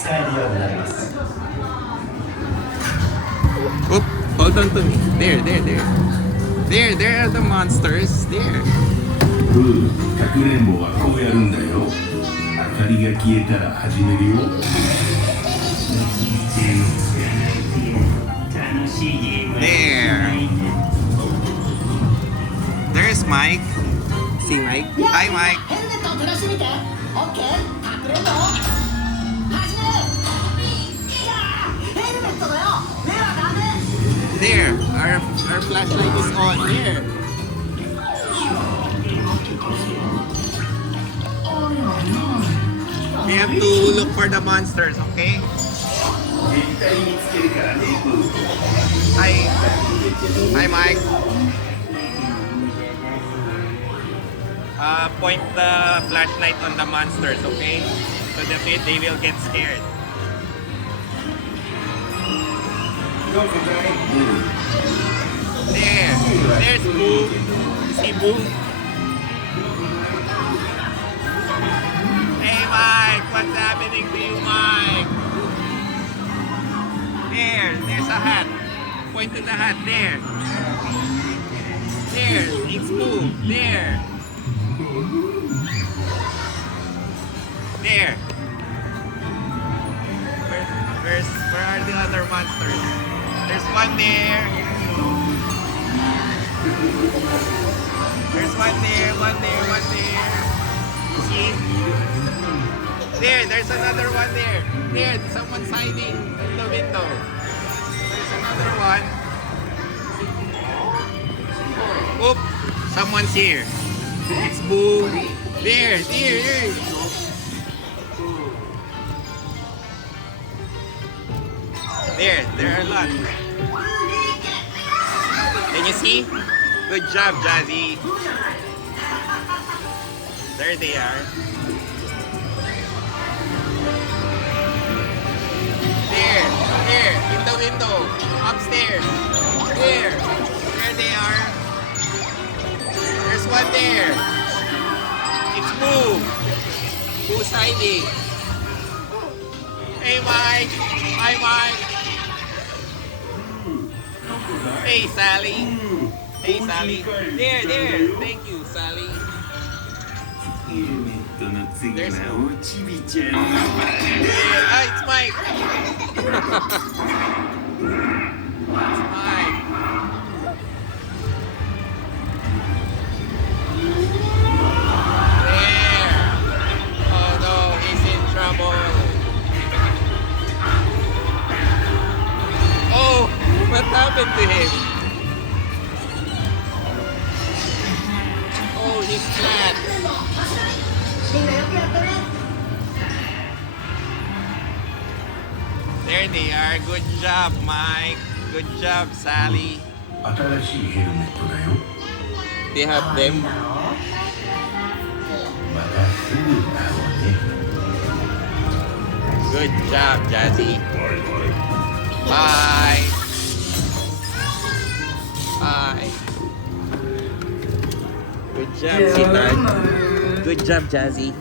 使えるようになります。 Oop, hold on to me. There are the monsters. There. かくれんぼはこうやるんだよ。明かりが消えたら始めるよ。There. There's Mike. See Mike? Hi Mike. ヘルメットを照らしてみて。オッケー。かくれんぼ。始め。いやー、ヘルメットだよ。目はダメ。There. Our flashlight is on. There. We have to look for the monsters, okay? 絶対見つけるからね。Hi Mike. Point the flashlight on the monsters, okay? So that they will get scared. There's Boo. See Boo? Hey Mike, what's happening to you, Mike? There's a hat. Point to the hat, there. There, it's Boo. There. There. Where are the other monsters? There's one there. There's one there. See? There's another one there. There, someone's hiding in the window. There's another one. Oop, someone's here. It's Boo. There. There are a lot. Can you see? Good job, Jazzy. There they are. There, in the window, upstairs. There they are. There's one there. It's Boo. Boo's hiding. Hey, Mike. Hi, Mike. Hey, Sally. There. Thank you, Sally. There's it's Mike. It's Mike. There. Oh no, he's in trouble. Oh, what happened to him? Oh, he's flat. There they are. Good job, Mike. Good job, Sally. 新しいヘルメットだよ。 They have them. またすぐ会おうね。 Good job, Jazzy. Bye. Good job, sweetheart. Good job, Jazzy.